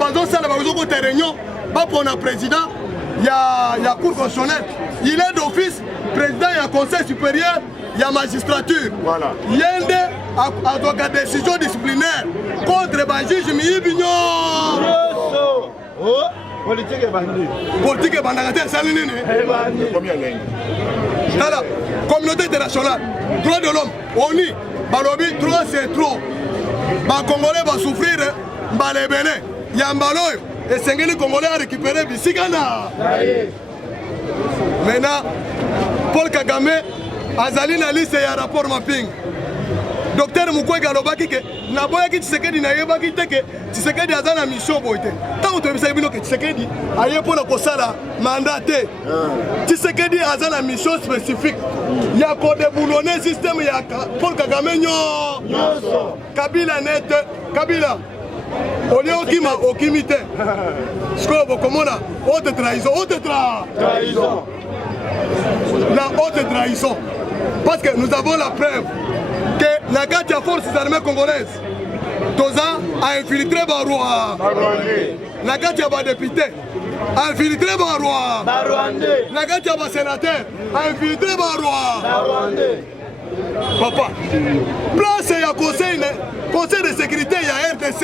bazo sala bazo ko réunion ba pour un président il y a cour constitutionnelle il est d'office président il y a conseil supérieur il y a magistrature voilà yende avocat décision disciplinaire contre ba juge Miyibinyo politique est bandit politique est bandit ça nini combien gagne la communauté internationale droits de l'homme ONU balobi trop c'est trop ba congolais va souffrir ba les Bénin yambalo et sengeli congolais a récupéré bisikana maintenant Paul Kagame azali na liste ya rapport mapping docteur Mukwege alobaki ke na boyaki Tshisekedi na yebaki te ke Tshisekedi aza na mission boite tango toyebisa bino ke Tshisekedi aye mpona kosala mandat te Tshisekedi aza na mission spécifique ya kodeboulonner système ya Paul Kagame nyonso Kabila net Kabila olie okima okimi te sikoyo bokomona haute trahison la haute trahison parce que nous avons la preuve que la garde des forces armées congolaises Toza a infiltré Baroua la garde des députés a infiltré Baroua la garde des sénateurs a infiltré Baroua papa place ya conseil de sécurité ya RDC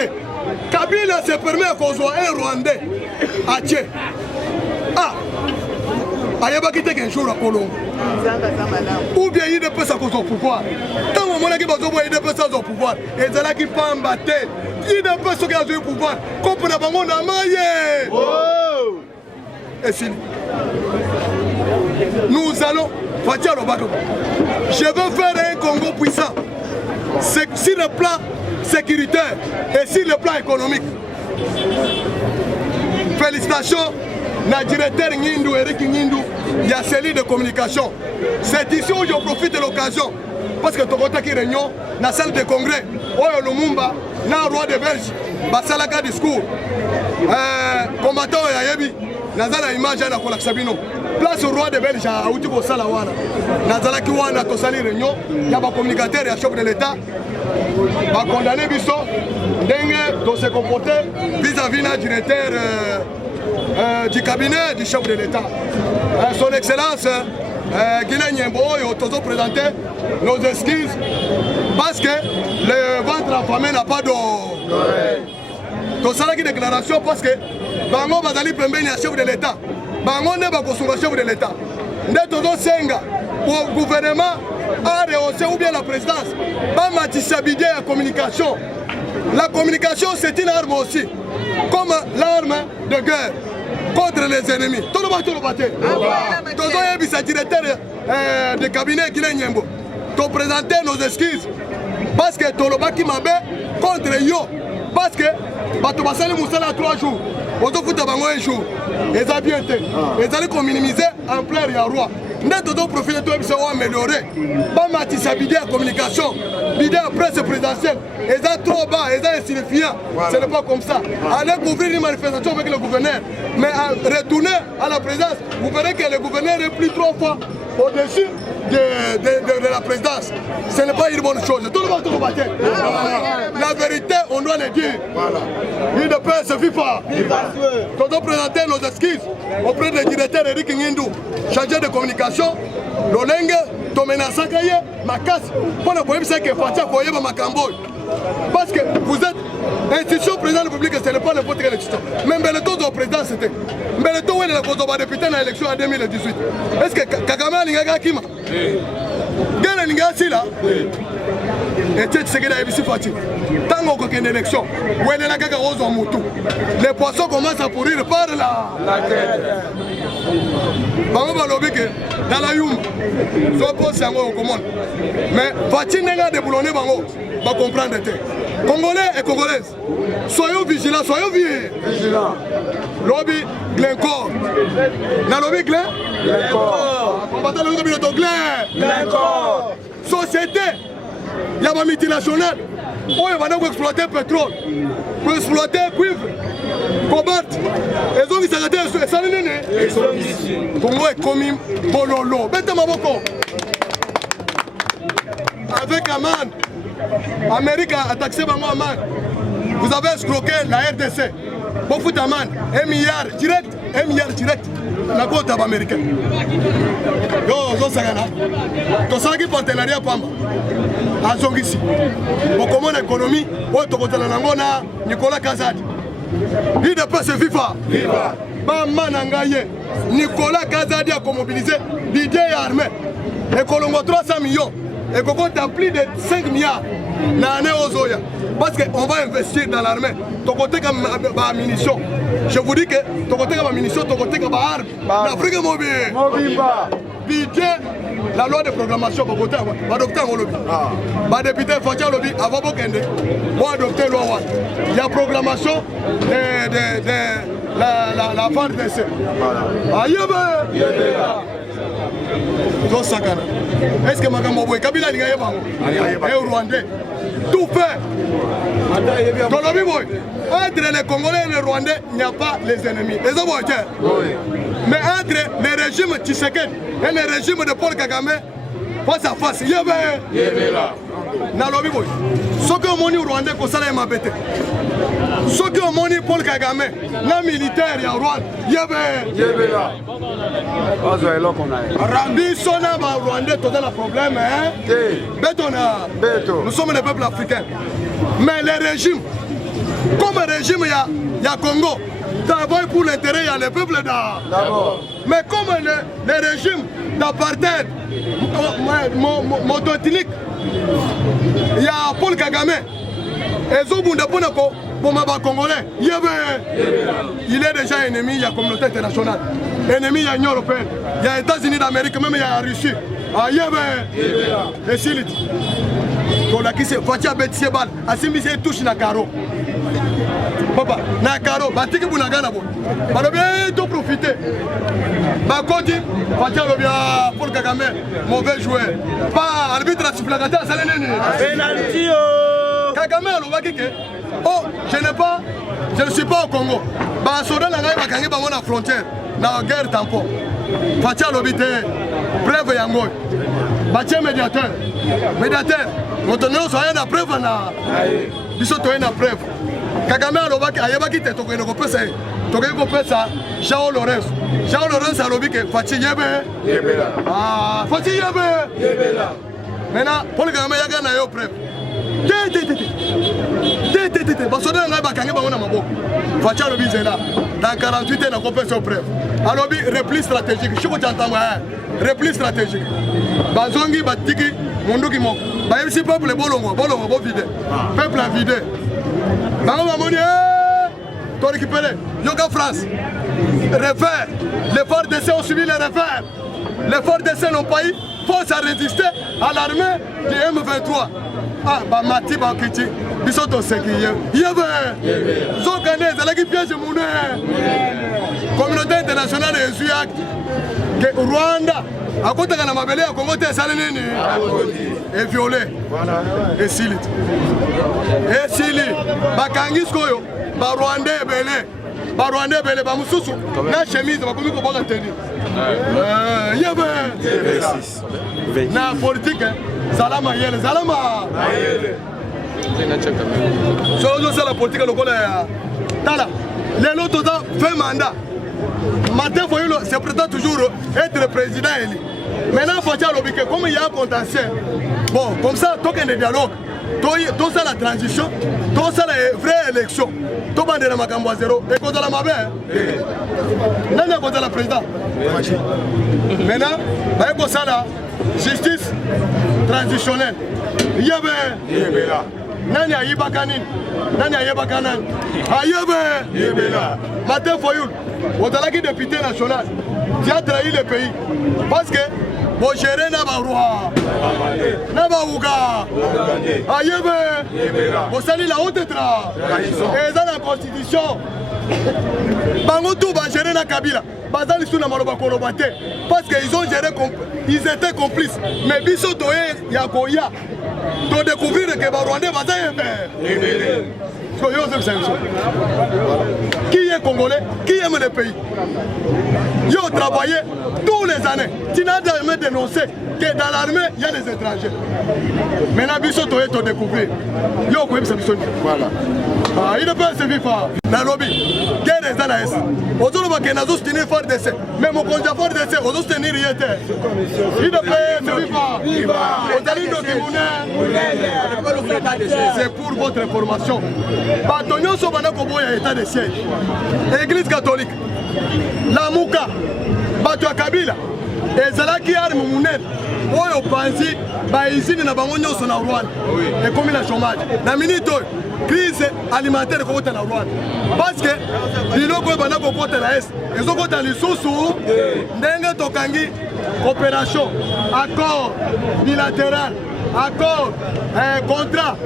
Kabila se permet qu'on soit un Rwandais à Tché ayebaki te qu'un jour à Colombo ou bien il ne peut pas son pouvoir tant au moment qu'il va il ne peut pas son pouvoir et c'est là qu'il peut embattre il ne peut pas son pouvoir comme na bango na maye et si nous allons je veux faire un Congo puissant sur le plan sécuritaire et sur le plan économique. Félicitations na directeur Ngindu, Eric Ngindu, il y a cellule de communication. C'est ici où je profite de l'occasion parce que tu as une réunion dans la salle de congrès. Oyo Lumumba, na roi de Belge, basalaka discours. Combattant ya yebi, nazala image na kolakisabino. Place au roi de Belge à Outiko Salawana. Nazalaki wana tosali réunion, il y a un communicateur et un chef de l'État. Va condamner Bisso, Dengue, doit se comporter vis-à-vis du directeur du cabinet du chef de l'État. Son Excellence Guilain Nyembo, nous avons présenté nos excuses parce que le ventre affamé n'a pas d'eau. Nous avons une déclaration parce que Bango Bazali Pembeni est chef de l'État. Bango n'est pas chef de l'État. Nous avons Senga pour le gouvernement a rehaussé ou bien la présidence. La communication. La communication c'est une arme aussi. Comme l'arme de guerre contre les ennemis. Tout le monde est directeur de cabinet Guilain Nyembo. Tu as présenté nos excuses. Parce que Tolobaki Mabe contre Yo. Parce que Batobasali Moussala 3 jours. Ozofuta bango un jour. Ils ont bien été. Ils allaient minimiser en plein et en roi. Nous devons profiter de tout pour améliorer. Pas matisse bidé à communication, bidé à presse présidentielle. Ils sont trop bas, ils sont insignifiants. Ce n'est pas comme ça. Allez couvrir une manifestation avec le gouverneur. Mais à retourner à la présidence, vous verrez que le gouverneur est plus 3 fois au-dessus de la présidence. Ce n'est pas une bonne chose. Tout le monde se battre. La vérité, on doit le dire. Une de paix, c'est FIFA. Nous devons présenter nos excuses auprès du directeur Eric Ngindu, chargé de communication. Lolenge, Tomenasakaye, Makas, pour ne pas dire que Fatia Koyeba Makamboy. Parce que vous êtes institution président de la République, ce n'est pas n'importe quelle institution. Même Beleto au président, c'était. Beleto, où est le député dans l'élection en 2018? Est-ce que Kagame a l'ingénieur Kima? Quel est l'ingénieur là? Et tu sais que la ABC Fati. Tant qu'on a une élection, où est la Gaga Rose en Moutou? Les poissons commencent à pourrir par la tête. Bango Balobike, dans la Youm, soit pour Sango au commande. Mais Fati n'a de boulonner Bango, va comprendre. Congolais et Congolaises, soyons vigilants, soyons vigilants. Lobby Glencore. Dans lobby Glencore. Combattant le lobby de Glencore. Société. Il y a une multinationale. On va exploiter le pétrole. Pour exploiter le cuivre. Cobalt. Et donc ils s'arrêtent. Ça n'est pas. Congo est comme Bololo. Bête Maboko. Avec Amman. Amérique a taxé Bango Amman. Vous avez escroqué la RDC. Bon foot man, 1 milliard direct, 1 milliard direct. La côte américaine. Yo, zo sagana. To sagi partenariat pamba. Azongisi. Bon comment l'économie, o to kotela ngona Nicolas Kazadi. IDPS viva. Viva. Mama nangaye. Nicolas Kazadi a mobilisé budget armé. Et Colombo 300 millions. Et Coco a plus de 5 milliards. L'année aux Oya. Parce qu'on va investir dans l'armée. Ton côté comme munitions. Je vous dis que ton côté comme munitions, ton côté comme armes. L'Afrique mobile. Budget, la loi de programmation, va adopter un lobby. Va député Fatia lobby avant Bokende. Va adopter la loi. Il y a programmation de la FARDC. Aïe, est-ce que Magambo Kabila est Rwandais? Tout fait. Entre les Congolais et les Rwandais, il n'y a pas les ennemis. Les hommes mais entre les régimes Tshisekedi et les régimes de Paul Kagame, face à face, il y avait. Ce que mon Rwandais, c'est ça m'a bêté. Ce que mon Paul Kagame, la militaire, il y a Rwanda, il y avait. Rwandais, tout un problème. Nous sommes les peuples africains. Mais les régimes, comme le régime, il y a Congo. D'abord pour l'intérêt, il y a les peuples d'abord. Mais comme les régimes d'apartheid, motoethnique, il y a Paul Kagame. Et Zobunda Ponako, pour ma Congolais, il est déjà ennemi, il y a la communauté internationale. Ennemi, il y a l'Union européenne. Il y a les États-Unis d'Amérique, même il y a la Russie. Ah, il y avait. Et Silit. Pour la qui se fait Betsy Bal, Assimi se touche na caro. Papa, na caro, batiki Bounagana. On a bien tout profité. Bakoti, Fatia le bien pour Kagame, mauvais joueur. Pas arbitre supplémentaire, ça l'est. Penalty. Kagame a l'oublié. Oh, je ne suis pas au Congo. Bah, Sodan a gagné la frontière, dans la guerre tampon. Fatia l'obité, preuve Yangoy. Batia médiateur. Médiateur, maintenant, soyez la preuve. Bisotoye na preuve. Kagame a l'oublié, il y a pas qui te toque, ça. Jean Lorenzo. Jean Lorenzo a l'oublié que Fatia Yebe. Ah, Fatia Yebe. Maintenant, pour le Kagame, il y a gagné la preuve. Parce que dans 48 ans, on peut se preuve. Alors, repli stratégique. Je vous entends, repli stratégique. Bazongi, Batiki, Mondoki Mok. Même si le peuple est bolongo, vide. Peuple a vidé. Tu récupéré. Yoga France. Refaire. Les forces d'essai ont suivi les refaire. Les forces d'essai n'ont pas eu force à résister à l'armée du M23. Ah, bah Mati Bakiti, Bisoto Seki, Yévé, Zokane, Zalaki Piège Mouné, communauté internationale et Zuyak, que Rwanda, à côté de la Mabélé, à Congo, Salénini, et violé, et Silit. Et Silit, Bakangis Koyo, Rwandais Belé, Rwandais Belé, Bamoussou, la chemise, ma commune pour tenir. Yévé, na politique, Salama Yele, Salama. C'est la politique le Tala. Les autres ont fait mandat. Matin, c'est prétend toujours être président élu. Maintenant, il faut dire comme il y a un contentieux. Bon, comme ça, tout un dialogue. Tout ça la transition, tout ça la vraie élection. Tout le monde est dans ma cambo à zéro. Et contre la mabé, non, non, contre la président. Maintenant, il y a la justice transitionnelle. Il y avait. Nani a Yibakanin, Nani a Yibakanan, Ayebe, Matin Foyoul, on a qui député national, qui a trahi le pays. Parce que, bon, gérer Nabaroua, Nabauga, Ayebe, on salue la haute tra, et dans la constitution, Bangotou va gérer la Kabila, Bazali sous la Maloba Kolobate, parce qu'ils ont géré, ils étaient complices, mais Bissotoé, Yakoya. Pour découvrir que les Rwandais vont faire. Qui est Congolais? Qui aime le pays? Ils ont travaillé tous les années. Tu n'as jamais dénoncé que dans l'armée, il y a des étrangers. Maintenant, ils sont découvrir. Voilà. Il ne peut se vivre. Nairobi, guerre est à l'Est. Aujourd'hui, on va soutenir fort d'essai. Mais mon conjoint fort d'essai, on va soutenir rien. Il ne peut se vivre. C'est pour votre information. Batonio Sobana Koboya état de siège. Église catholique. La Mouka. Bato Kabila. Ezalaki arme munene. Oyo panzi ba izini na bango nyonso na Rwanda. Et comme la chômage. Na minute crise alimentaire ko na Rwanda. Parce que biloko bana ko kota na est. Ezo kota lisusu ndenge tokangi coopération, accord bilatéral, accord, contrat,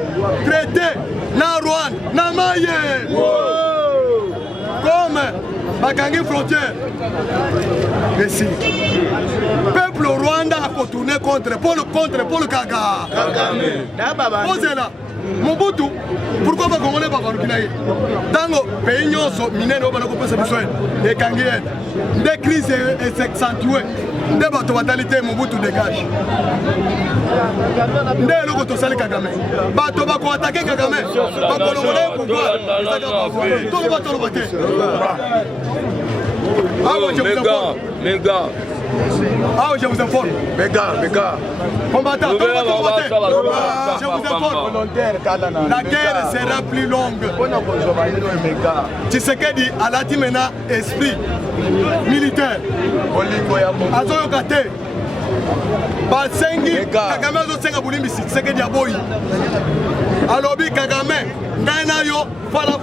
traité na Rwanda, na Maye. Comme bakangi frontière. Merci. Peuple Rwanda a contourné contre Paul Kagame. Posez là. Mobutu, pourquoi pas Congolais pas Congolais? Dans le pays nyonso minene obana ko pesa biso et kangienne. Des crises s'accentuent. Des bateaux fatalité Mobutu dégage. Des loko to sali Kagame. Bateau ba ko attaquer Kagame. Ba Congolais pourquoi? Tout le bateau le bateau. Ah ouais, je vous informe. Les gars. Ah oui, je vous informe. Mes gars. Combattant, je vous informe. La guerre sera plus longue. Tshisekedi a lati maintenant esprit militaire. Azoyo kate. Basengi Kagame azosenga bulimbisi Tshisekedi aboyi. Alobi Kagame ngana yo fala.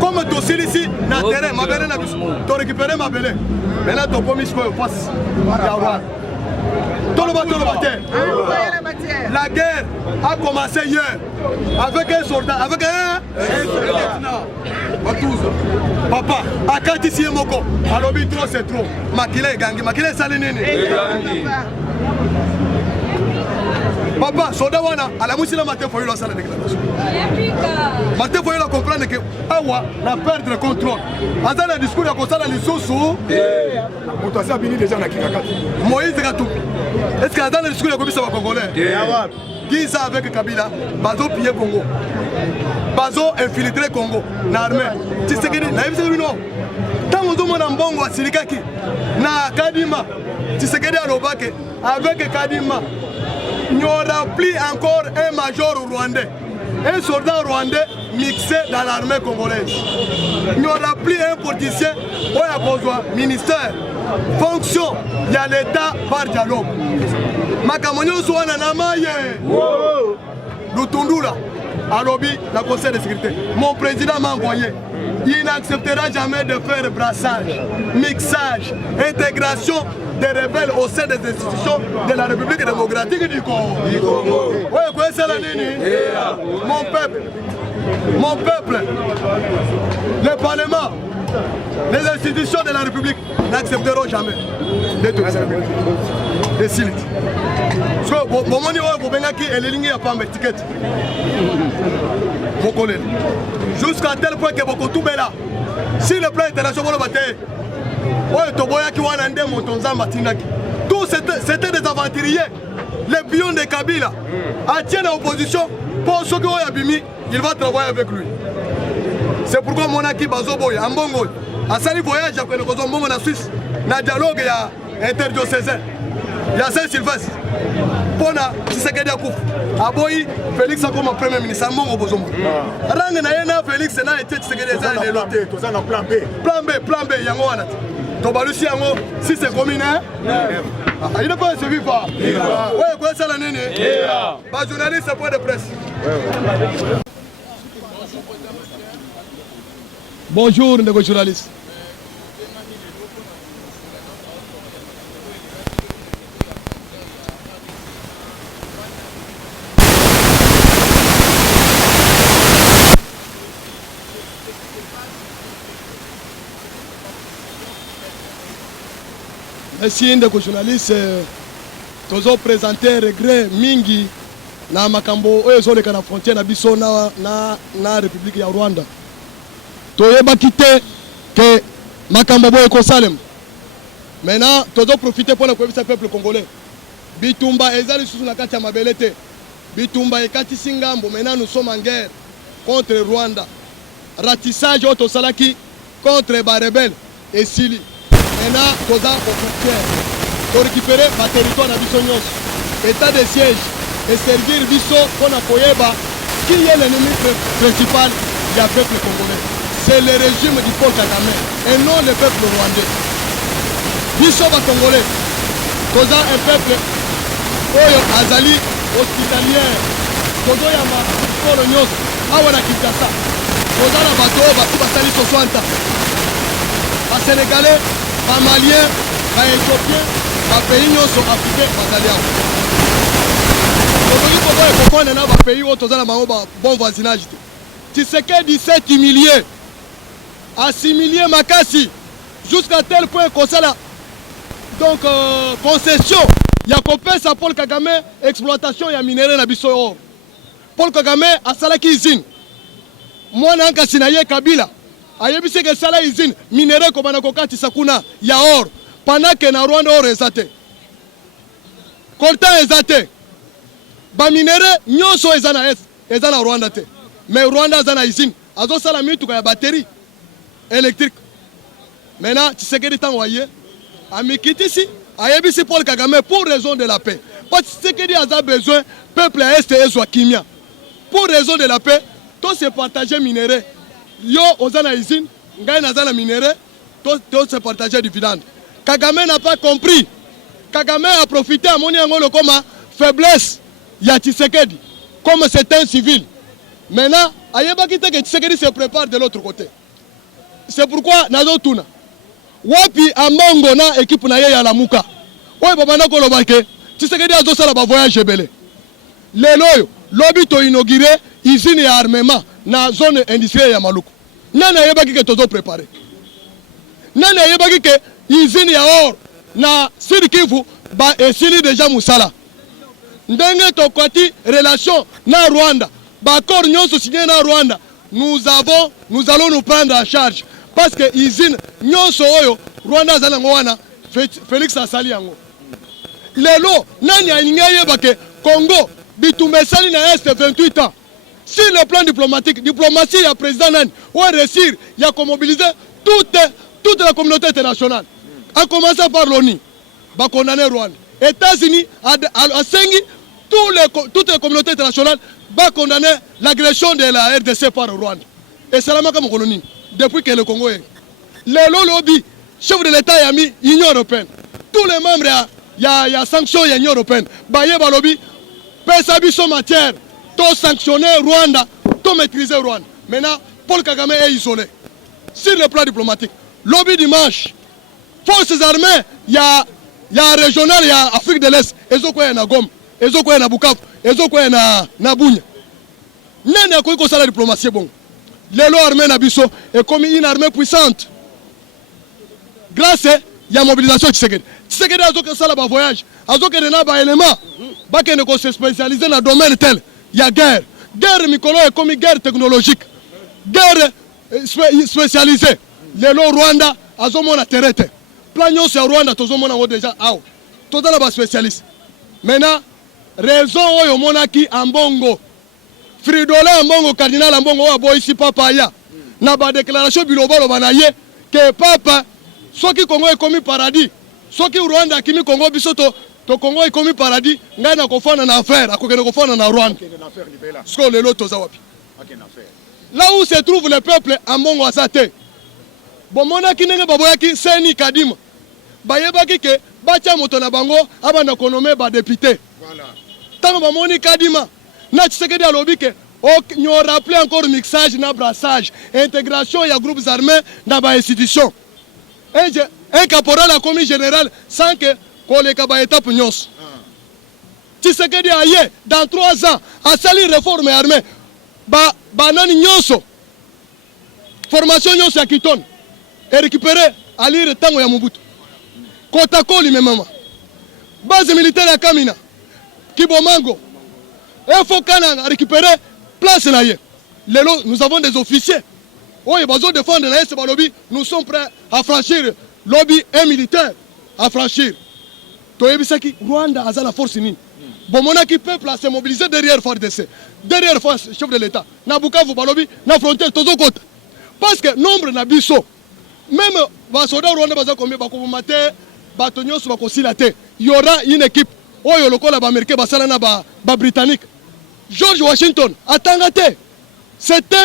Comme tu ici na terrain, ma belle na biso. Tu récupérer ma belle. Maintenant tu peux mis quoi face à Rwanda. Tout le bateau. La guerre a commencé hier avec un soldat, avec un lieutenant. Papa, akati si moko. Alobi trop c'est trop. Makile gangi, makile salinini. Papa, soldat wana, à la moussila matin faut y lancer la déclaration. Matin faut y comprendre que awa la perdre le contrôle. Dans le discours ya kosala lisusu, Moutassa Bini déjà na Kikakati. Moïse Gatou. Est-ce que dans le discours ya kobisa ba Congolais? Qui ça avec Kabila, bazo piller Congo. Bazo infiltrer Congo na armée. Tu sais que na yebisa bino. Tango zo mona mbongo asilikaki na Kadima. Tu sais que alobake avec Kadima. Il n'y aura plus encore un major rwandais, un soldat rwandais mixé dans l'armée congolaise. Il n'y aura plus un politicien ou un besoin ministère, fonction, il y a l'État par dialogue. Makamonyo Souana Namaye, Lutundula, à lobby, la Conseil de sécurité. Mon président m'a envoyé. Il n'acceptera jamais de faire brassage, mixage, intégration des rebelles au sein des institutions de la République démocratique du Congo. Oui, quoi c'est la nini? Mon peuple, le Parlement, les institutions de la République n'accepteront jamais de tout ça. De Silit. Parce que bon, mon niveau, vous venez qui est les lignes à pas mettre ticket. Vous connaissez. Jusqu'à tel point que beaucoup tout là. Si le plan international va battre, tous c'était des aventuriers. Les pions de Kabila tiennent l'opposition pour ceux qui ont abîmé, il va travailler avec lui. C'est pourquoi mon aki Bazoboy, Ambongo, à Sali voyage après le Kozombo en Suisse, dans le dialogue il y a interdiocésain. Il y a Saint-Sylvestre. Pour Tshisekedi Akouf. Aboyi, Félix a comme premier ministre. Ambongo Bozombo. Rang na Félix n'a été Tshisekedi Akouf. Tout ça dans plan B. Plan B, Yango Anat. Tobalusi Yango, si c'est commune, il ne peut pas se vivre. Oui, quoi ça la nene? Bah, journaliste, c'est point de presse. Bonjour, les journalistes. Merci ndeko journaliste tozo présenter regret mingi na makambo oyo ezoleka na frontière na biso na République ya Rwanda. Toyeba kite que makambo boye ko salem. Maintenant tozo profiter pour le peuple congolais. Bitumba ezali sous na kati ya mabele te. Bitumba ekati singambo. Maintenant nous sommes en guerre. contre Rwanda. Ratissage au Salaki contre les rebelles et Sili. Maintenant, Koza au frontière. Pour récupérer ma territoire na biso nyonso. État de siège et servir biso pour Koyeba qui est l'ennemi principal du peuple congolais. C'est le régime du Paul Kagame et non le peuple rwandais. Biso ba Congolais. Koza un peuple oyo azali hospitalier. Kozo ya ma polo nyonso awa na Kinshasa. Koza na bato batu basali 60. Ba Sénégalais, ba Maliens, ba Éthiopiens, ba pays nyonso africain bazali awa. Kozo ko boye kokone na ba pays oyo tozala bango ba bon voisinage. Tshisekedi s'est humilié, assimilé makasi jusqu'à tel point qu'on s'est là. Donc concession, il y a kopesa Paul Kagame exploitation ya minéraux na biso or. Paul Kagame asalaki usine. Mwana nkasi na ye Kabila ayebisi ke sala usine minéraux ko bana kokatisa kuna ya or pendant que na Rwanda or ezate. Coltan ezate. Ba minéraux nyonso ezana ezana Rwanda te. Mais Rwanda ezana usine azo sala mituka ya batterie électrique. Maintenant Tshisekedi tangoye amikitisi ayebisi Paul Kagame pour raison de la paix. Parce que Tshisekedi a besoin peuple à est et Kimia. Pour raison de la paix, tout se partager minéraux. Yo ozana usine, ngai nazana minéraux, tout se partager dividende. Kagame n'a pas compris. Kagame a profité à moni angolo comme faiblesse ya Tshisekedi comme c'est un civil. Maintenant, ayeba kite que Tshisekedi se prépare de l'autre côté. C'est pourquoi nazo tuna wapi amongo na équipe na ye ya Lamuka oyo babanda koloba ke Tshisekedi azosala ba voyage ebele lelo oyo lobi to inauguré usine ya armement na zone industrielle ya Maluku. Nani ayebaki ke tozo préparer? Nani ayebaki ke usine ya or na Sud Kivu ba esili déjà musala? Ndenge tokwati relation na Rwanda ba accord nyonso signé na Rwanda, nous allons nous prendre en charge. Parce que usine nyonso oyo Rwanda azana ngwana Félix asali yango. Lelo nani alingaye bake Congo bitumbe sali na est 28 ans. Sur le plan diplomatique, diplomatie ya président nani ou réussir ya mobiliser toute la communauté internationale. A commencer par l'ONU. Ba condamner Rwanda. États-Unis a sengi toutes les communautés internationales va condamner l'agression de la RDC par Rwanda. Et c'est la même colonie. Depuis que le Congo est. Le lobby, chef de l'État a mis l'Union européenne. Tous les membres, il y a sanctions de l'Union européenne. Baye ba lobby, pesabi son matière, tout sanctionner Rwanda, tout maîtriser Rwanda. Maintenant, Paul Kagame est isolé. Sur le plan diplomatique, lobby dimanche, forces armées, il y a régional, il y a Afrique de l'Est, ezoko ya na Goma, ezoko ya na Bukavu, ezoko ya na Bunya. Nani a koyi la diplomatie bon. L'élo armée Nabiso est comme une armée puissante. Grâce à la mobilisation de Tshisekedi. Tshisekedi a fait un voyage. Il a fait un élément. Il a se spécialisé dans le domaine tel. Il y a guerre. Guerre, Mikolo, est comme une guerre technologique. Guerre spécialisée. L'élo Rwanda a fait un terrain. Plagnon sur Rwanda, tout le monde a déjà. Tout le monde est spécialiste. Maintenant, raison au monaki en Bongo. Fridola Mbongo cardinal Mbongo wa boy ici papa ya na ba déclaration bilobalo banaye que papa soki Congo est commis paradis soki Rwanda kimi Congo biso to Congo est commis paradis ngai na kofana na affaire akokene kofana na Rwanda sko lelo toza wapi là où se trouve le peuple Mbongo asate bomona kinenge baboyaki seni kadima bayebaki ke bacha moto na bango abana konome ba député voilà tango bamoni kadima na Tshisekedi a lobby que nous rappelé encore mixage na brassage intégration ya groupes armés dans ba institution un caporal a commis général sans que koleka ba étape nyos Tshisekedi a yé dans 3 ans a sali réforme armée ba nani nyonso formation nyonso ya Kiton et récupérer à lire tango ya Mobutu Kotako li memama base militaire ya Kamina Kibomango. Il faut qu'on récupère place là. Nous avons des officiers. Oui, besoin de défendre le lobby. Nous sommes prêts à franchir lobby et militaire à franchir. Rwanda a la force ni. Bomonaki peuple a se mobilisé derrière FARDC, derrière le chef de l'État. Na Bukavu balobi na frontière tozo kota. Parce que nombre na biso même ba soda Rwanda baza combien ba ko matin bato nyonso ba ko silate. Il y aura une équipe oyo lokola ba américain ba sala na ba britannique. George Washington atangate. C'était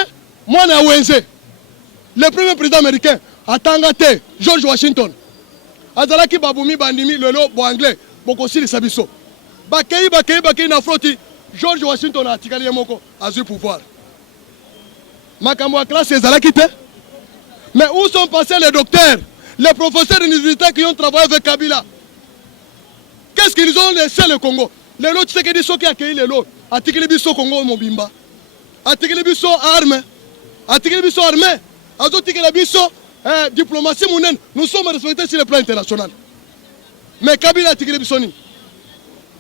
Mwana Wenze. Le premier président américain atangate George Washington. Azalaki babumi bandimi lelo bo anglais boko silisa biso. Bakei na froti George Washington a tikali moko azui pouvoir. Makambo a classe ezalaki te. Mais où sont passés les docteurs, les professeurs universitaires qui ont travaillé avec Kabila? Qu'est-ce qu'ils ont laissé le Congo? Les lots qui sont accueillis les lots. Atikili biso Congo mobimba. Atikili biso armes. Atikili biso armée. Azotikili biso diplomatie mounen. Nous sommes respectés sur le plan international. Mais Kabila atikili biso ni.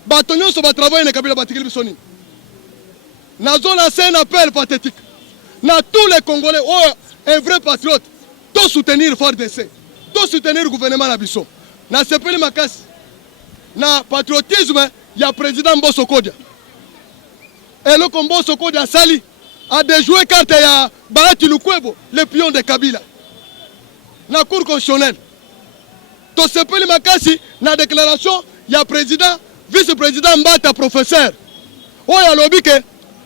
Batonyo so ba travailler na Kabila batikili biso ni. Nazo lancé un appel pathétique. Na tous les Congolais, oh, un vrai patriote, tout soutenir FARDC, tout soutenir le gouvernement Nabiso. Na sepeli makasi, na patriotisme, il y a le président Mbosso Kodia. Et le Mbosso Kodia Sali a déjoué carte ya Bahati Lukwebo, le pion de Kabila. Na cour constitutionnelle. To sepeli makasi, na déclaration, il y a président, vice-président Mbata, professeur. Oh, il y a lobby que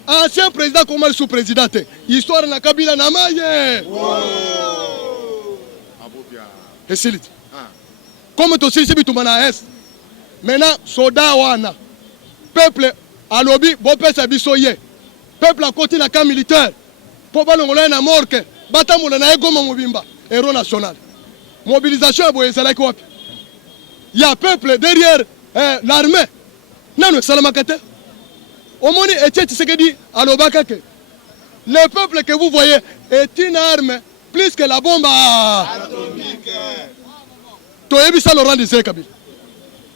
ancien président comme le sous-président. Histoire na Kabila na maye. Et c'est lui. Comme tu sais, c'est Bitumana Est. Maintenant, soda wana. Peuple a lobby, bon peuple a bisoye. Peuple a côté na camp militaire. Pour balongola na morke. Batamoula na ego mobimba. Héros national. Mobilisation à Boyesala quoi. Il y a peuple derrière l'armée. Non, non, Salamakate. Au moins, le peuple que vous voyez est une arme plus que la bombe atomique.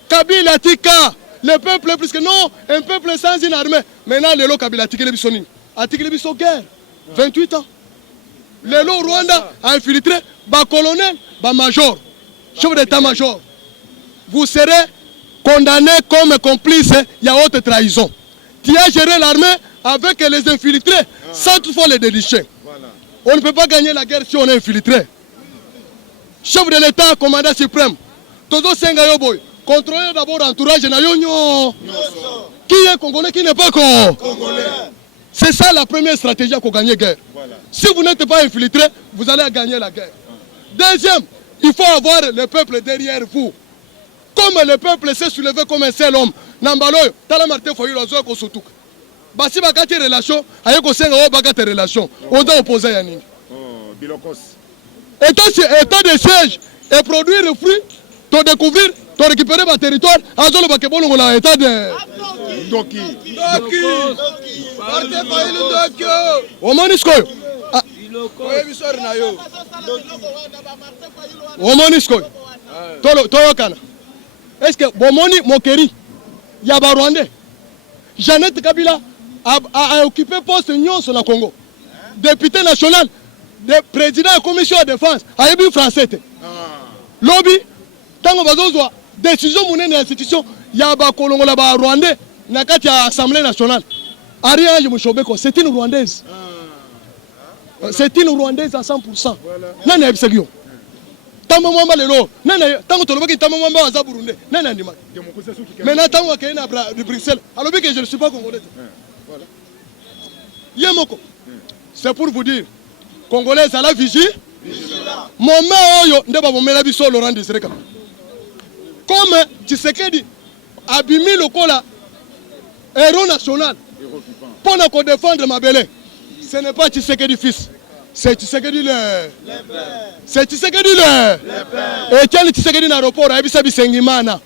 Kabila tika, le peuple plus que non, un peuple sans une armée. Maintenant, le lot Kabila tika le bisoni. A tika le biso guerre. 28 ans. Le lot Rwanda a infiltré, bas colonel, bas major, chef d'état-major. Vous serez condamné comme complice, il y a haute trahison. Tu as géré l'armée avec les infiltrés, sans toutefois les délicher. Voilà. On ne peut pas gagner la guerre si on est infiltré. Chef de l'État, commandant suprême, Todo Sengayoboy, contrôlez d'abord l'entourage de Nayonyo. Qui est Congolais, qui n'est pas Congolais. C'est ça la première stratégie pour gagner la guerre. Voilà. Si vous n'êtes pas infiltré, vous allez gagner la guerre. Deuxième, il faut avoir le peuple derrière vous. Comme le peuple s'est soulevé comme un seul homme. Nambaloyo, tala Martin Fayulu azoa ko sotuka. Basi bakati relation, ayeko senga o bakati relation. On doit opposer ya nini? Oh, bilokos. État de siège et produire le fruit, to découvrir, to récupérer ma territoire, azolo bakebolo ngola état de Doki. Martin Fayulu Doki. O maniskoyo. Oye bisor na yo. O maniskoyo. Tolo kana. Est-ce que Bomoni Mokeri Yaba Rwandais, Jeannette Kabila a occupé poste nyonso na Congo. Député national, président de la commission de défense, a été français. Lobby, tant que bazozwa décision monene institution, Yaba Kolongo la ba Rwandais, na kati ya Assemblée nationale. Ariane Mouchobeko, c'est une Rwandaise. C'est une Rwandaise à 100%. Nana Ebsegio. Tamo mwamba lelo nana tango tolobaki tamo mwamba aza Burundais nana ndima maintenant tango akena de Bruxelles alors que je ne suis pas congolais voilà yemoko c'est pour vous dire congolais à la vigie moment oyo ndeba bomela biso Laurent Désiré Kabila comme Tshisekedi abimi lokola héros national pour nous défendre Mabele ce n'est pas Tshisekedi fils. C'est Tshisekedi le. C'est Tshisekedi le. Et quel Tshisekedi l'aéroport a bisabi sengimana.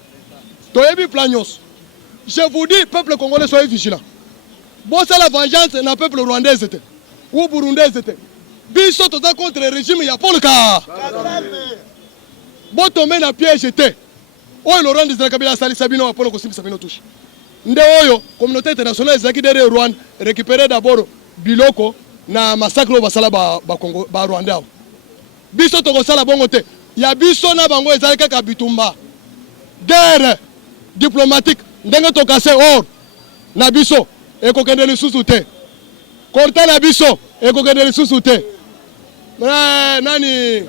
Toyebi plagnos. Je vous dis, peuple congolais, soyez vigilants. Bon, c'est la vengeance d'un peuple rwandais ou burundais. Biso toza contre le régime ya Paul Ka. Bon, tomber na piège était. Oh, Laurent Désiré Kabila sali sabino Apollo Kosim Sabino touche. Nde oyo, communauté internationale zaki derrière Rwanda récupérer d'abord biloko. Na massacre basala ba Rwanda. Biso toko sala bongo te. Ya biso na bango ezalaka ka bitumba. Guerre diplomatique ndenge to kase or na biso ekokende lisusu te. Korta na biso ekokende lisusu te. Nani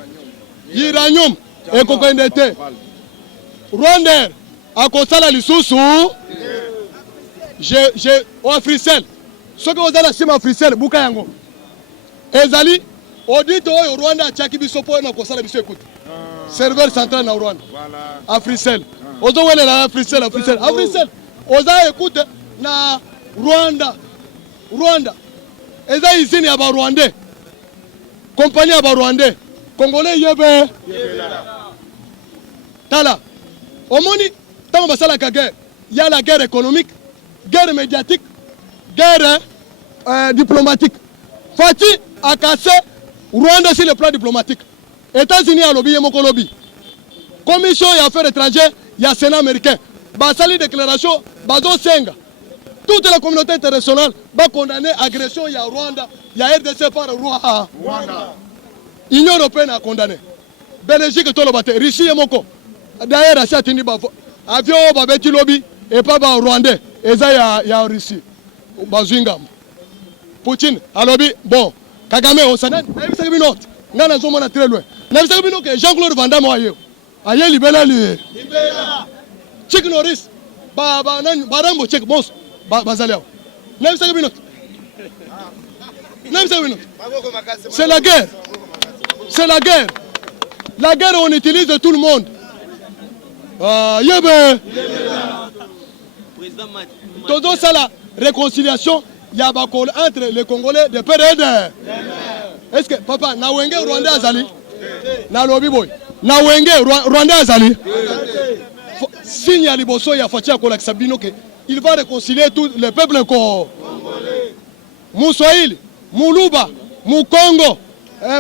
uranium ekokende te. Rwanda akosala lisusu je officiel. Soki ozala sima officiel buka yango. Ezali audit oyo Rwanda achaki biso po na kosala biso écoute. Serveur central na Rwanda. Voilà. Africell. Ozo wele la Africell. Oza écoute na Rwanda. Eza usine ya ba Rwandais. Compagnie ya ba Rwandais. Congolais yebe. Tala. Omoni tango basala ka guerre. Il y a la guerre économique, guerre médiatique, guerre diplomatique. Fati a cassé Rwanda sur le plan diplomatique. États-Unis a lobby, Yemoko lobby. Commission et affaires étrangères, il y a Sénat américain. Basali déclaration, Bazo Senga. Toute la communauté internationale va condamner l'agression, il y a Rwanda, il y a RDC par Rwanda. L'Union européenne a condamné. Belgique, tout le bâté. Russie, Yemoko. D'ailleurs, Russie a tenu avion, Babeti lobby, et pas Rwandais. Et ça, il y a Russie. Bazingam. Poutine, a lobby, bon. Kagame, on s'en est. Nana zomona très loin. Na bisa bino ke Jean-Claude Van Damme ayo. Aye libela li. Libela. Check Norris. Ba Rambo check boss. Bazaliao. Na bisa bino. C'est la guerre. C'est la guerre. La guerre on utilise de tout le monde. Yebe. Todo ça la réconciliation il y a entre les Congolais de père et de. Est-ce que papa na wenge Rwanda azali na lobi boy na wenge Rwanda azali signe ya liboso ya fatia ko la sabino que il va réconcilier tous les peuples congolais. Muswahili, Muluba, Mukongo,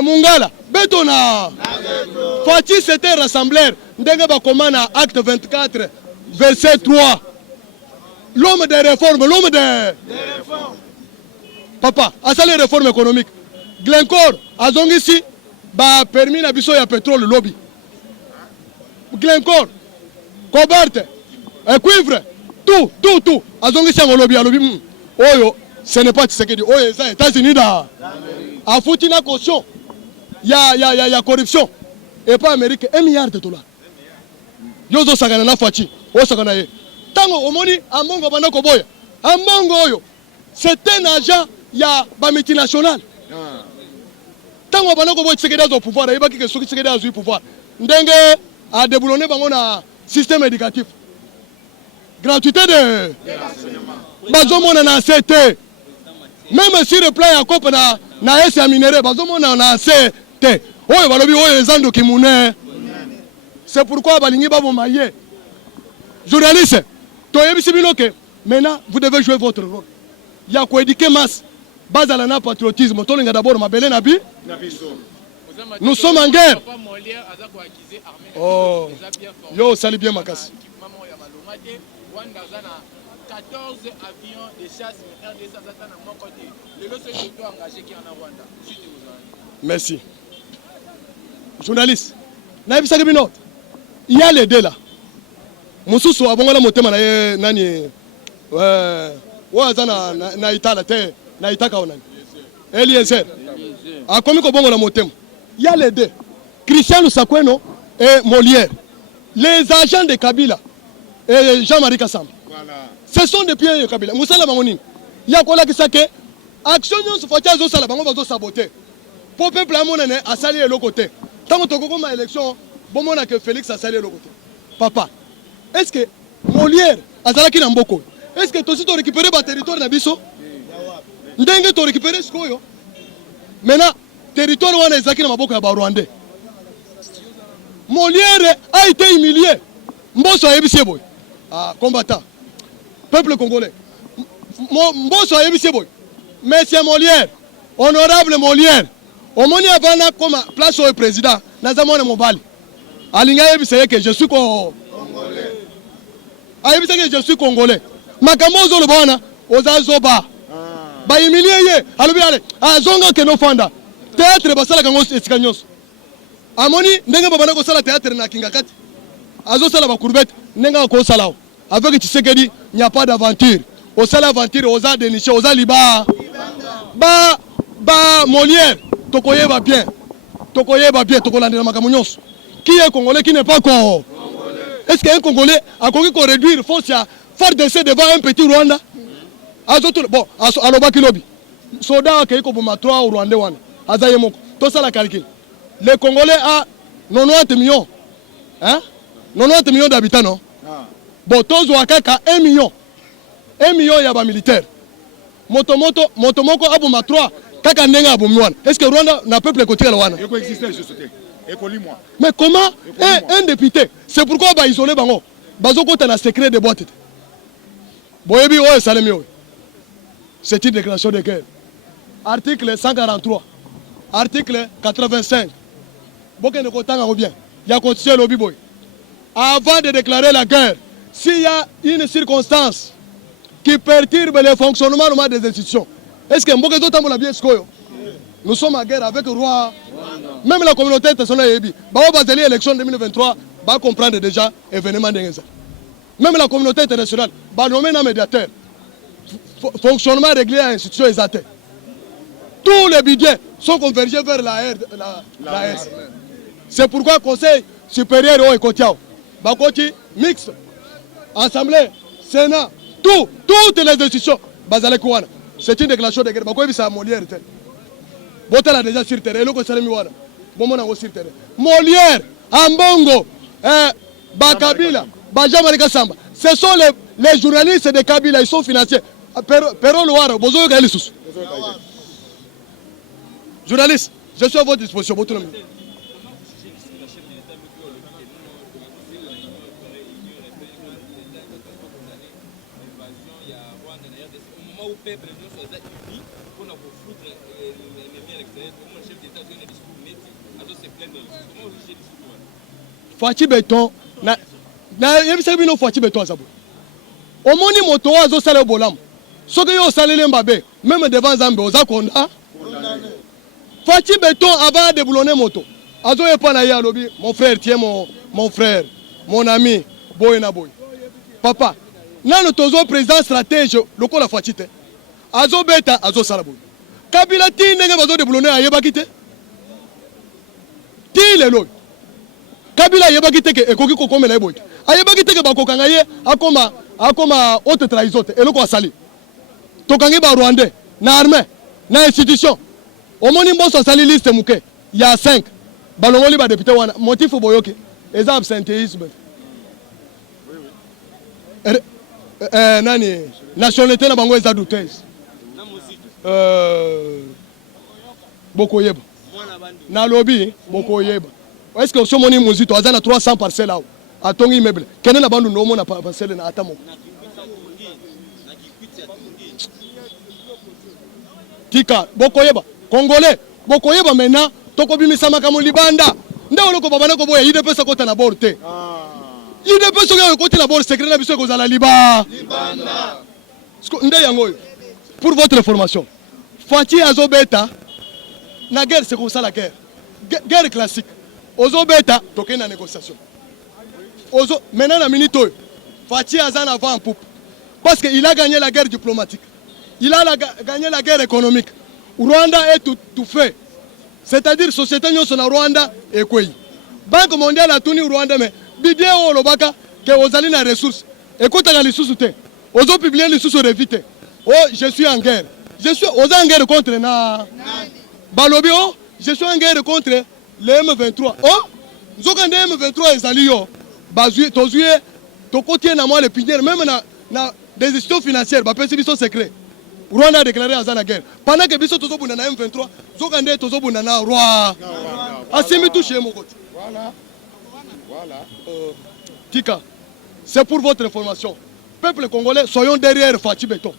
Mungala, Betona. Fati c'était rassembleur ndenge ba komana acte 24 verset 3. L'homme des réformes, l'homme des réformes. Papa, à ça les réformes économiques. Glencore, Azongisi, ba permis na biso ya pétrole lobby. Glencore, Cobalt, cuivre, tout. Azongisi en lobby, lobby. Oyo, ce n'est pas Tshisekedi. Oyo, ça, États-Unis da. A foutu na caution. Il y a corruption. Et pas Amérique, 1 milliard de $. Yozo sagana na fachi, o sagana ye. Tango omoni amongo bana ko boya. Amongo oyo. C'est un agent ya ba multinational. Tango bana ko boya Tshisekedi au pouvoir, et ba ki soki Tshisekedi a pouvoir. Ndenge a déboulonné bango na système éducatif. Gratuité de bazomona na CT. Même si le plan ya kope na esi ya minéré bazomona na CT. Oyo balobi oyo ezando kimune. C'est pourquoi balingi babo maye. Journaliste, toyebisi bino ke maintenant vous devez jouer votre rôle. Il y a quoi éduquer masse. Base à la patriotisme. Tolinga d'abord mabele nabi. Nous sommes en guerre. Oh. Yo sali bien makasi. 14 avions de chasse RDC à mon côté. Le lot c'est plutôt engagé qui en a Rwanda. Merci. Journaliste, il y a les deux là. Mususu abongola motema na nani wazana na itala te na itaka onani. Eliezer. Akomi ko bongola motema. Il y a les deux. Christian Lusakweno et Molière. Les agents de Kabila et Jean-Marie Kassamba. Voilà. Ce sont des pieds de Kabila. Moussala Mangoni. Il y a quoi là qui s'est action nous fatia zo sala bango bazo saboter. Pour peuple amonene a sali le côté. Tant que tu as élection, bon mon que Félix a sali le côté. Papa, est-ce que Molière azalaki na mboko? Est-ce que toi aussi tu récupéré ba territoire na biso? Ndenge tu récupéré ce koyo? Maintenant, territoire wana ezaki na maboko ya ba Rwandais. Molière a été humilié. Mboso ayebisi boy. Ah, combattant. Peuple congolais. Mboso ayebisi boy. Monsieur Molière, honorable Molière. Omoni avana comme place au président. Nazamone mobali. Alinga yebisi que je suis congolais. Ayebisi que je suis congolais. Makambo zo le bana ozazoba. Ba humilié ye. Alobi ale. Azonga ke no fanda. Théâtre basala kango etikanyos. Amoni ndenge babana ko sala théâtre na kingakati. Azo sala ba courbette ndenga ko salao. Avec Tshisekedi, il n'y a pas d'aventure. osala aventure oza déniché oza liba ba Molière tokoyeba bien tokolandela makambo nyonso. Qui est congolais, qui n'est pas congolais? Est-ce qu'un congolais a connu qu'on réduire force à faire décès devant un petit Rwanda? Bon, alobaki lobi soda qui est comme 3 au Rwanda wana azayemoko tout ça la calcul. Les Congolais a 90 millions, hein? 90 millions d'habitants, non? Bon, tous ont 1 million. 1 million yaba militaire. Motomoko aboma 3 kaka ndenga abomwana. Est-ce que Rwanda n'a peuple côté la wana? Mais comment un député? C'est pourquoi ba isolé bango. Bazoko tana secret de boîte. Boyebi oye salemi oye. C'est une déclaration de guerre. Article 143. Article 85. Boke ne kotanga bien. Il y a constitué le biboy. Avant de déclarer la guerre, s'il y a une circonstance qui perturbe le fonctionnement des institutions, est-ce que Mboke Zotambo l'a bien scoyo? Nous sommes en guerre avec le roi. Même la communauté internationale Yebi. Bao Bazeli élection 2023 va comprendre déjà l'événement de Ngeza. Même la communauté internationale va nommer un médiateur. Fonctionnement régulier à l'institution exacte. Tous les budgets sont convergés vers la RS. C'est pourquoi le Conseil supérieur au Ekotiao, Bakoti, mixte, Assemblée, Sénat, toutes les institutions, Bazale Kouana. C'est une déclaration de guerre. Bakoui c'est Molière. Botel a déjà sur terre. Et le Conseil Miwana. Bon, sur terre. Molière, Ambongo, Bakabila, Bajamarika Samba. Ce sont les journalistes de Kabila, ils sont financiers. Perron Loire, Bozo Galissus. Journaliste, je suis à votre disposition. Fati Béton, Fati Béton, au moni moto azo sale bolam. Ce que yo salé l'embabé, même devant Zambé, aux akonda. Fati Béton avant de boulonner moto. Azo yepana ya lobby, mon frère, tiens mon frère, mon ami, boy na boy. Papa, nano tozo président stratège, loko la Fati te. Azo beta, azo salaboy. Kabila ti nenge bazo de boulonner ayeba kite. Ti le loy. Kabila ayeba kite ke ekoki kokome na boy. Ayeba kite ke bakokanga ye akoma haute trahison te eloko asali. Tokangi ba Rwandais na armée na institution. Omoni mboso asali liste muke il y a 5 balongoli ba député wana motif boyoki eza absentéisme. Nani nationalité na bango eza douteuse. Bokoyeba. Na lobby bokoyeba. Est-ce que ce moni muzito azana 300 parcelles là? Atongi immeuble. Kene na bandu ndomo na parcelle na atamo. Tika bokoyeba Congolais bokoyeba maintenant tokobimisa makambo libanda nde oloko babana ko boya ide pesa kota na borte ide pesa ko kota na borte secret na biso ko zala libanda nde yango. Pour votre information, Fati azobeta na guerre, c'est comme ça la guerre. Guerre classique. Ozobeta toke na négociation. Maintenant la minute Fati azan avant en poupe parce qu'il a gagné la guerre diplomatique. Il a gagné la guerre économique. Rwanda est tout fait. C'est-à-dire société nyonso na Rwanda et quoi. Banque mondiale a tuni Rwanda mais bidé o lobaka que ozali na ressources. Écoute les ressources te. Ozo publier les ressources revite. Oh, je suis en guerre. Je suis en guerre contre na Balobi oh, je suis en guerre contre les M23. Oh, nzokande M23 ezali yo. Bazui tozuye tokotie na moi le pinière même na des institutions financières ba pesi biso secret. Rwanda a déclaré la guerre. Pendant que Bisso Tozobuna na M23, Zokande Tozobuna na roi. Asimi touché mon côté. Voilà. Tika, c'est pour votre information. Peuple congolais, soyons derrière Fati Béton.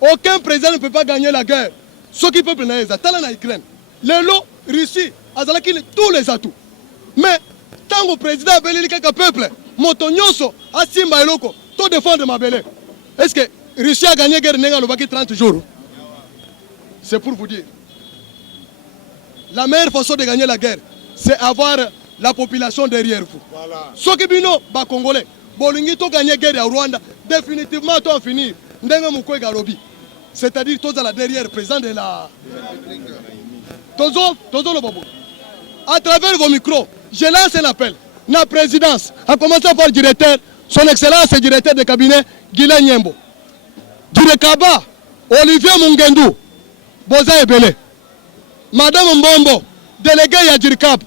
Aucun président ne peut pas gagner la guerre. Ce qui peuple n'a pas, tant en Ukraine. Les lots, Russie, Azalaki, tous les atouts. Mais tant que le président a belé quelques peuples, Motonyoso, Asimba Eloko, tout défendre ma belé. Est-ce que Russie a gagné la guerre dans 30 jours? C'est pour vous dire. La meilleure façon de gagner la guerre, c'est avoir la population derrière vous. Voilà. Ce qui est Congolais, Bolingi to gagner la guerre à Rwanda, définitivement to en finir. Ndenga Moukoui Garobi. C'est-à-dire tous à la derrière, président de la... Tozo le bobo. À travers vos micros, je lance un appel. La présidence, a commencé par le directeur, son excellence et directeur de cabinet, Guilain Nyembo. Direcaba, Olivier Mungendou, Boza Ebele. Madame Mbombo, délégué Yadjirikab,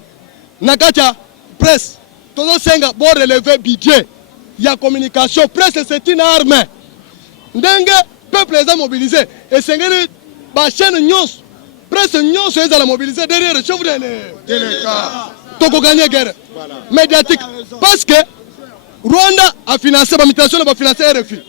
Nakatia, presse, Tozo Senga, bon relevé budget, il y a communication, presse c'est une arme. Ndengue, peuple les a mobilisés, et Sengeri, la chaîne Nyons, presse Nyons les a mobilisés derrière le chef de l'État. Toko gagné guerre médiatique. Parce que Rwanda a financé, la mutation a financé RFI,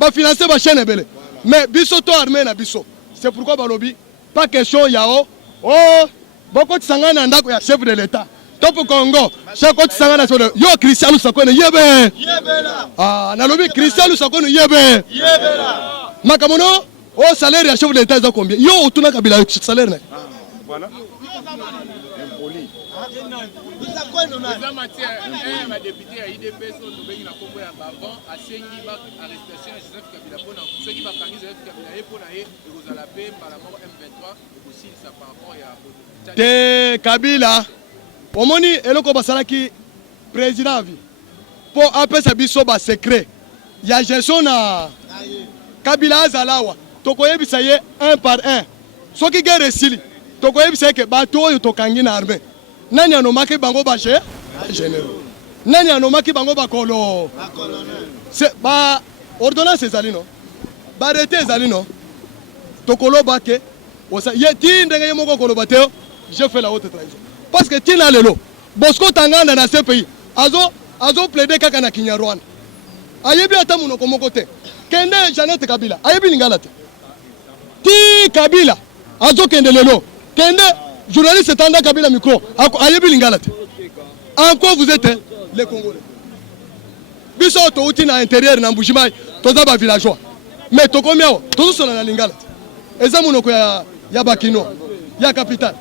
a financé la chaîne Ebele. Mais Bissoto armé na Bisso. C'est pourquoi Balobi, pas question Yao. Oh, beaucoup de sangana ndako ya chef de l'État. Top Congo, chaque côté sangana sur le yo Cristiano Sakone yebe. Ah, nalobi Cristiano Sakone yebe. Makamono, oh salaire ya chef de l'État est combien? Yo utuna kabila salaire na. Voilà. Président Mathieu, un député à IDP, son nouvelle Congo avant, à Sengi, arrestation à Joseph Kabila, ceux qui vont prendre Joseph Kabila, pour l'aller, et vous allez payer par la mort M23, aussi ça par rapport à te Kabila, au moni, et le Kobasalaki, président vie, pour appeler sa biso bas secret, il y a gestion na Kabila Azalawa, Tokoye Bisaye un par un, ceux qui gagnent Sili, Tokoye Bisaye que bateau et Tokangi na armée. Nani anomaki bango bache généraux. Nani anomaki bango bakolo. C'est ba ordonnance ezali non. Ba arrêté ezali non. Tokolo bake. Osa yeti ndenge yemoko kolo bateo, je fais la haute trahison. Parce que tina lelo. Bosco Tangana dans ce pays. Azo plaider kaka na Kinyarwanda. Ayebi ata munoko moko te. Kende Jeannette Kabila. Ayebi lingala te. Ti Kabila. Azo kende lelo. Kende journaliste Tanda Kabila micro, ayebi lingalate. Encore vous êtes les Congolais. Biso to uti na intérieur na Mbujimai, toza ba villageois. Mais to combien tozo sona na lingalate. Eza munoko ya Bakino, ya capitale.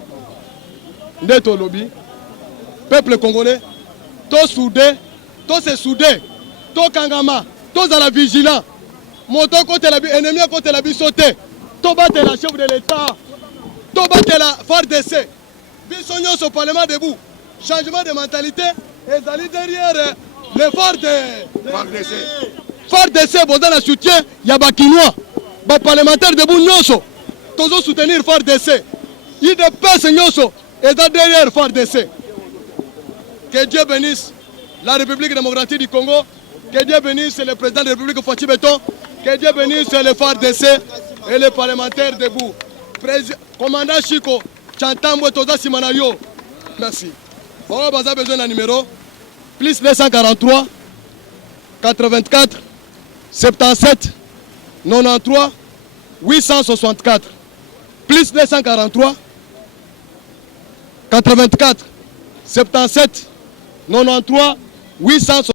Ndeto lobby. Peuple congolais, to soudé, to se soudé, to kangama, to za la vigilant. Moto côté la ennemi côté la bisoté. To battre la chef de l'État. Tobaté la FARDC, Bissognos au Parlement debout, changement de mentalité, et d'aller derrière les FARDC. FARDC, bon dans le soutien, il y a Bakinois, les parlementaires debout, Nyoso, tous soutenir FARDC. Il ne passe Nyoso, et derrière FARDC. Que Dieu bénisse la République démocratique du Congo, que Dieu bénisse le président de la République Fatih Beton, que Dieu bénisse les FARDC et les parlementaires debout. Commandant Chico, Chantambo Toza Simanayo. Merci. On a besoin d'un numéro. Plus 243 84 77 93 864. Plus 243 84 77 93 864.